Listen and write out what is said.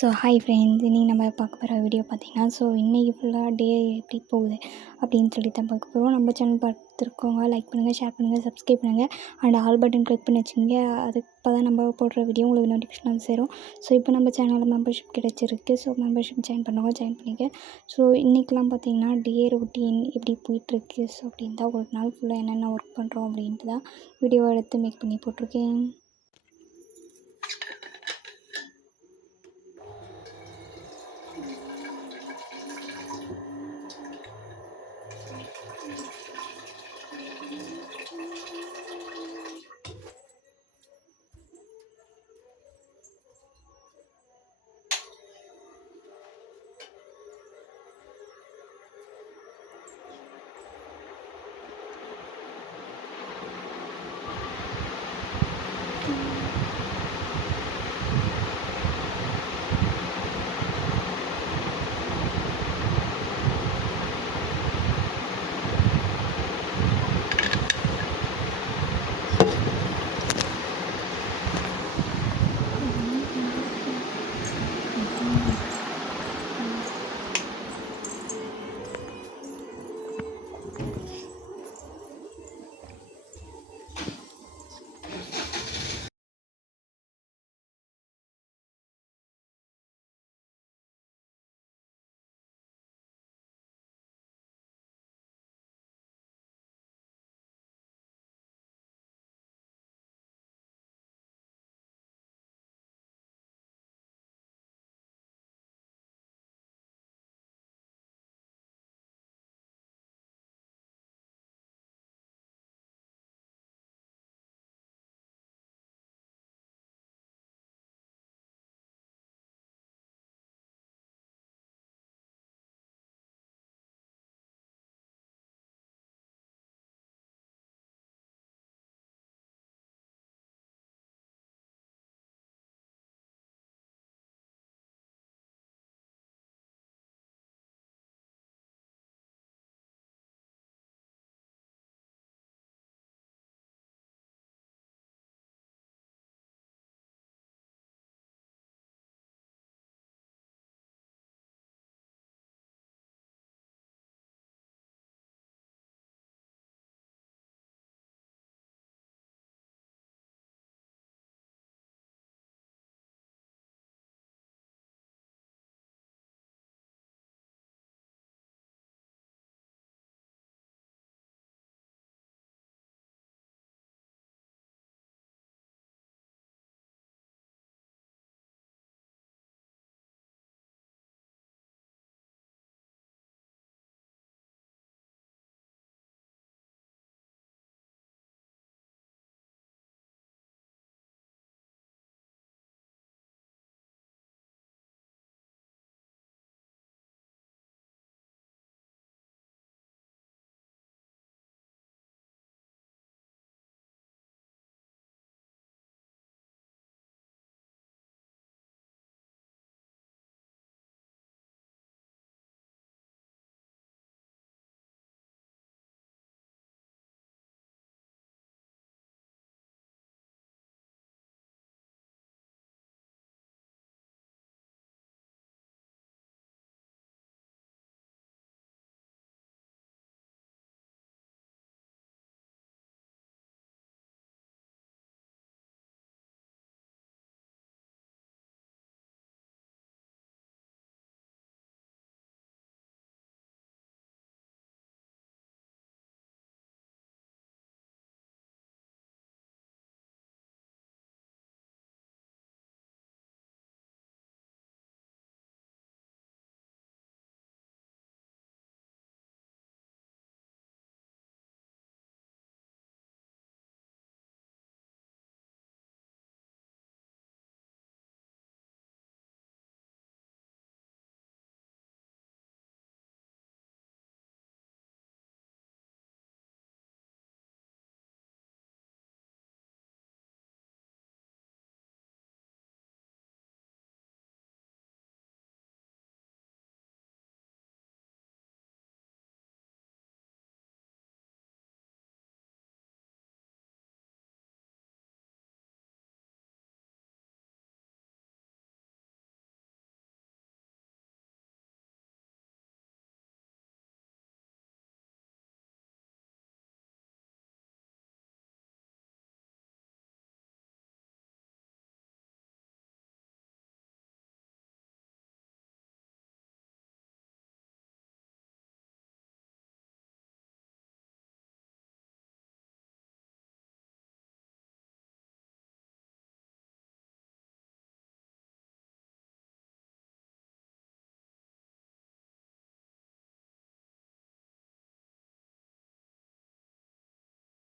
So hi friends, இன்றைக்கி நம்ம பார்க்க போகிற வீடியோ பார்த்திங்கன்னா, இன்றைக்கி ஃபுல்லாக டே எப்படி போகுது அப்படின்னு சொல்லி தான் பார்க்க போகிறோம். நம்ம சேனல் பார்த்துருக்கோங்க, லைக் பண்ணுங்கள், ஷேர் பண்ணுங்கள், சப்ஸ்கிரைப் பண்ணுங்கள் அண்ட் ஆல் பட்டன் கிளிக் பண்ணி வச்சுங்க. அது இப்போ தான் நம்ம போடுற வீடியோ உங்களுக்கு நோட்டிஃபிகேஷன் வந்து சேரும். இப்போ நம்ம சேனலில் மெம்பர்ஷிப் கிடச்சிருக்கு. மெம்பர்ஷிப் ஜாயின் பண்ணவங்க ஜாயின் பண்ணிக்க. இன்றைக்கெலாம் பார்த்திங்கன்னா டே ரொட்டீன் எப்படி போயிட்டுருக்கு அப்படின்னு தான் ஒரு நாள் ஃபுல்லாக என்னென்ன ஒர்க் பண்ணுறோம் அப்படின்ட்டு தான் வீடியோ எடுத்து மேக் பண்ணி போட்டிருக்கேன்.